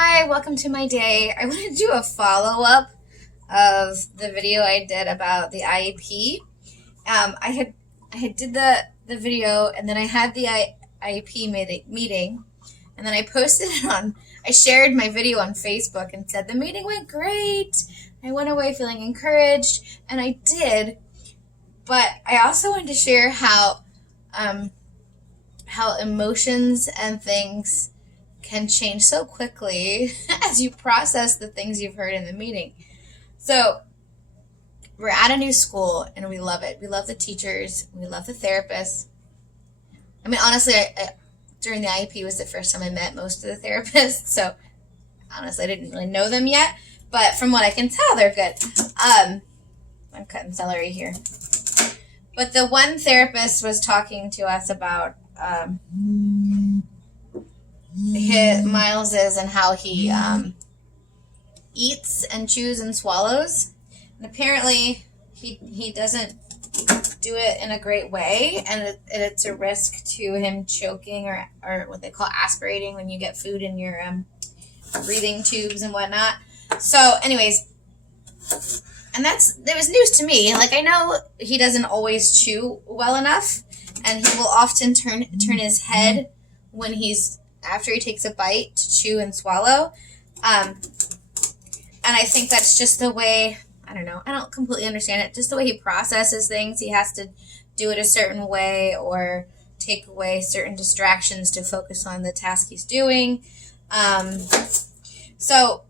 Hi, welcome to my day. I want to do a follow-up of the video I did about the IEP. I had did the video, and then I had the IEP meeting, and then I shared my video on Facebook and said the meeting went great. I went away feeling encouraged, and I did. But I also wanted to share how emotions and things can change so quickly as you process the things you've heard in the meeting. So we're at a new school and we love it. We love the teachers. We love the therapists. I mean, honestly, during the IEP was the first time I met most of the therapists. So honestly, I didn't really know them yet. But from what I can tell, they're good. I'm cutting celery here. But the one therapist was talking to us about Miles's and how he eats and chews and swallows, and apparently he doesn't do it in a great way, and it's a risk to him choking or what they call aspirating when you get food in your breathing tubes and whatnot. So anyways, and that was news to me. Like, I know he doesn't always chew well enough, and he will often turn his head when after he takes a bite to chew and swallow. And I think that's just the way, I don't know, I don't completely understand it, just the way he processes things. He has to do it a certain way or take away certain distractions to focus on the task he's doing. So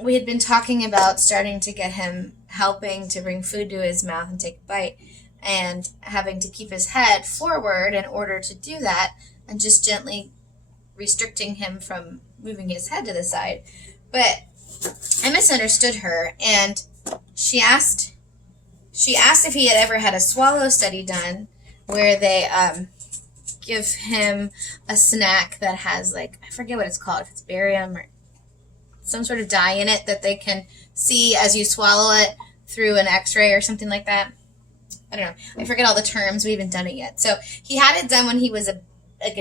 we had been talking about starting to get him helping to bring food to his mouth and take a bite, and having to keep his head forward in order to do that, and just gently restricting him from moving his head to the side. But I misunderstood her, and she asked if he had ever had a swallow study done where they give him a snack that has, like, I forget what it's called, if it's barium or some sort of dye in it that they can see as you swallow it through an x-ray or something like that. I don't know. I forget all the terms. We haven't done it yet. So he had it done when he was a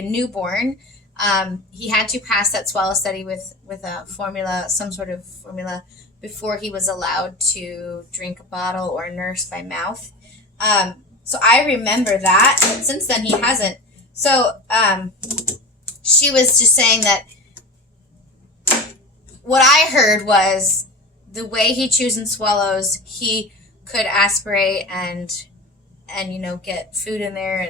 newborn. He had to pass that swallow study with a formula, some sort of formula, before he was allowed to drink a bottle or nurse by mouth. So I remember that, but since then he hasn't. So she was just saying that what I heard was the way he chews and swallows, he could aspirate and get food in there,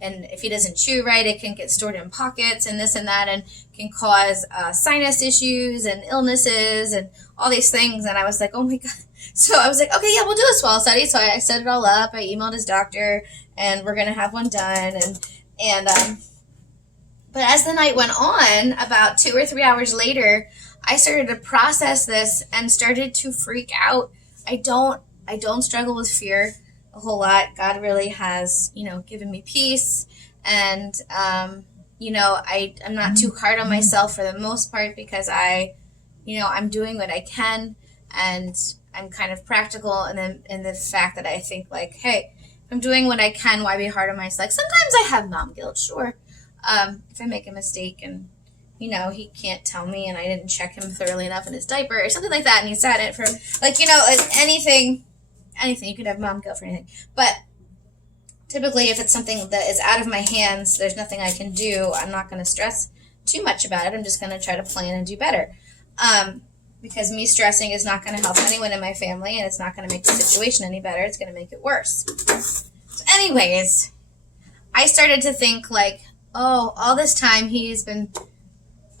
and if he doesn't chew right, it can get stored in pockets and this and that, and can cause sinus issues and illnesses and all these things. And I was like, oh my God. So I was like, okay, yeah, we'll do a swallow study. So I set it all up. I emailed his doctor, and we're going to have one done. But as the night went on, about 2 or 3 hours later, I started to process this and started to freak out. I don't struggle with fear a whole lot. God really has, given me peace. And, I'm not too hard on myself for the most part, because I'm doing what I can, and I'm kind of practical in the fact that I think, like, hey, if I'm doing what I can, why be hard on myself? Like, sometimes I have mom guilt, sure. If I make a mistake and, he can't tell me and I didn't check him thoroughly enough in his diaper or something like that, and he sat in it for, anything, you could have mom guilt for anything. But typically, if it's something that is out of my hands, there's nothing I can do, I'm not going to stress too much about it. I'm just going to try to plan and do better. Because me stressing is not going to help anyone in my family, and it's not going to make the situation any better. It's going to make it worse. So anyways, I started to think, like, oh, all this time he's been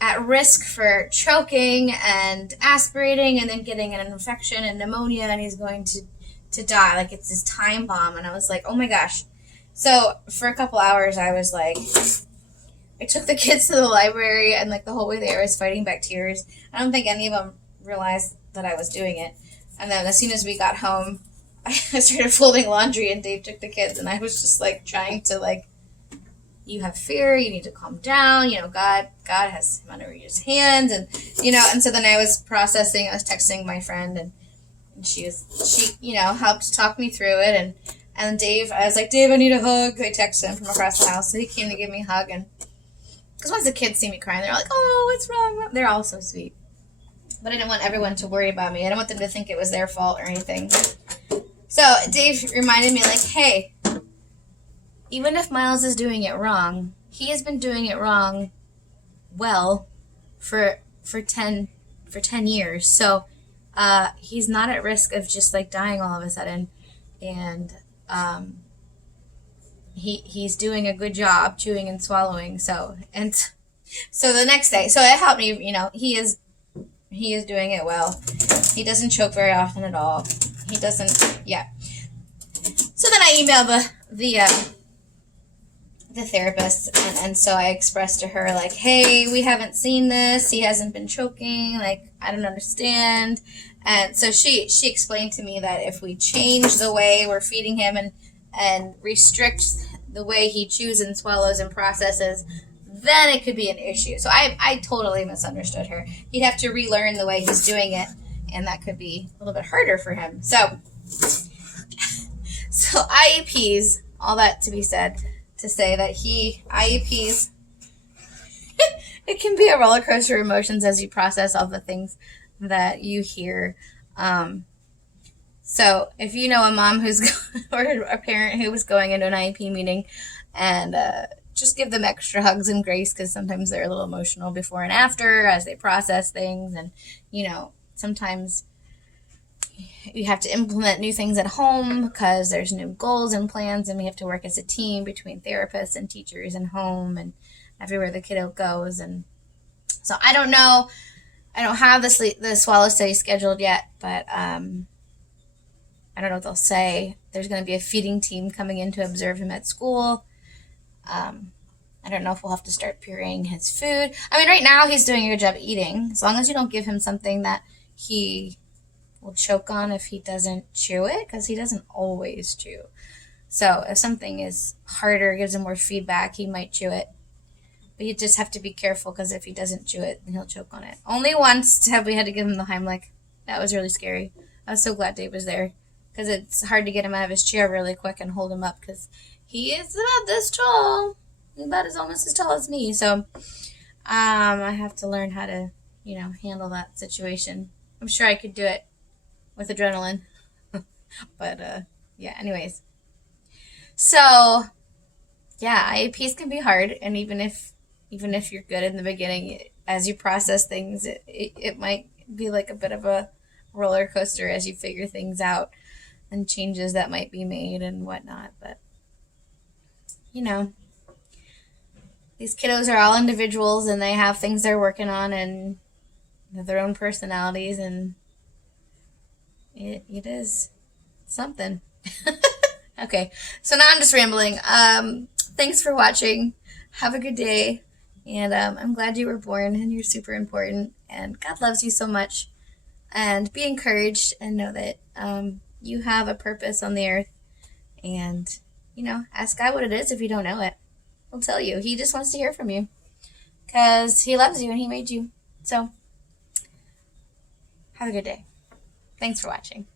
at risk for choking and aspirating and then getting an infection and pneumonia, and he's going to die. Like, it's this time bomb. And I was like, oh my gosh. So for a couple hours, I was like, I took the kids to the library, and like the whole way there I was fighting back tears. I don't think any of them realized that I was doing it. And then as soon as we got home, I started folding laundry, and Dave took the kids, and I was just like trying to, like, you have fear, you need to calm down, God has him under his hands, and and so then I was texting my friend, and she helped talk me through it, and Dave, I was like, Dave, I need a hug. I texted him from across the house, so he came to give me a hug, and Because once the kids see me crying, they're like, oh, what's wrong? They're all so sweet. But I didn't want everyone to worry about me. I didn't want them to think it was their fault or anything. So Dave reminded me, like, hey, even if Miles is doing it wrong, he has been doing it wrong well for 10 years. So he's not at risk of just like dying all of a sudden. And he's doing a good job chewing and swallowing. So the next day, so it helped me, he is doing it well. He doesn't choke very often at all. He doesn't, yeah. So then I emailed the therapist, and so I expressed to her, like, hey, we haven't seen this. He hasn't been choking. Like, I don't understand. And so she explained to me that if we change the way we're feeding him and restrict the way he chews and swallows and processes, then it could be an issue. So I totally misunderstood her. He'd have to relearn the way he's doing it, and that could be a little bit harder for him. So IEPs, all that to be said, to say that IEPs, it can be a roller coaster of emotions as you process all the things that you hear. So if you know a mom or a parent who was going into an IEP meeting, and just give them extra hugs and grace, because sometimes they're a little emotional before and after as they process things. And, sometimes you have to implement new things at home because there's new goals and plans, and we have to work as a team between therapists and teachers and home and everywhere the kiddo goes. And so I don't know. I don't have the swallow study scheduled yet, but I don't know what they'll say. There's going to be a feeding team coming in to observe him at school. I don't know if we'll have to start pureeing his food. I mean, right now he's doing a good job eating. As long as you don't give him something that he will choke on if he doesn't chew it, because he doesn't always chew. So if something is harder, gives him more feedback, he might chew it. But you just have to be careful, because if he doesn't chew it, then he'll choke on it. Only once have we had to give him the Heimlich. That was really scary. I was so glad Dave was there, because it's hard to get him out of his chair really quick and hold him up, because he is about this tall. He's almost as tall as me. So I have to learn how to, handle that situation. I'm sure I could do it with adrenaline. But, yeah, anyways. So, yeah, IEPs can be hard. And even if you're good in the beginning, as you process things, it might be like a bit of a roller coaster as you figure things out and changes that might be made and whatnot. But, these kiddos are all individuals, and they have things they're working on, and their own personalities, and it is something. Okay, so now I'm just rambling. Thanks for watching. Have a good day, and I'm glad you were born, and you're super important, and God loves you so much. And be encouraged, and know that you have a purpose on the earth, and ask God what it is if you don't know it. He'll tell you. He just wants to hear from you, because he loves you and he made you. So have a good day. Thanks for watching.